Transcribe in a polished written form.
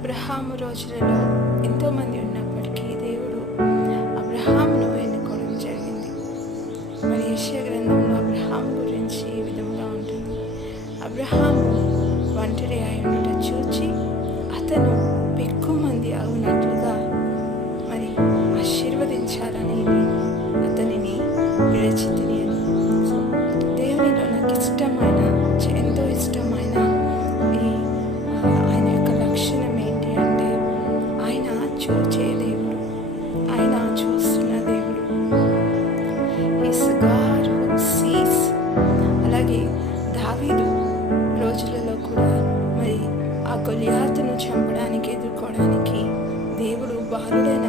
అబ్రహాము రోజులలో ఎంతోమంది ఉన్నప్పటికీ దేవుడు అబ్రహామును ఎన్నుకోవడం జరిగింది. మరి యెషయా గ్రంథంలో అబ్రహాము గురించి ఈ విధంగా ఉంటుంది. అబ్రహాము ఒంటరి అయి ఉండట చూచి అతను ఎక్కువమంది అవునట్లుగా మరి ఆశీర్వదించాలని నేను అతనిని విరచితిని అని. దేవునిలో నాకు ఇష్టమైన, ఎంతో ఇష్టమైన ఆయన యొక్క లక్షణం ఏంటి అంటే ఆయన చూచే దేవుడు, ఆయన చూస్తున్న దేవుడు. Is God who sees. అలాగే దావీదు రోజులలో కూడా మరి ఆ గొలియాతును చంపడానికి, ఎదుర్కోవడానికి దేవుడు బాలుడైన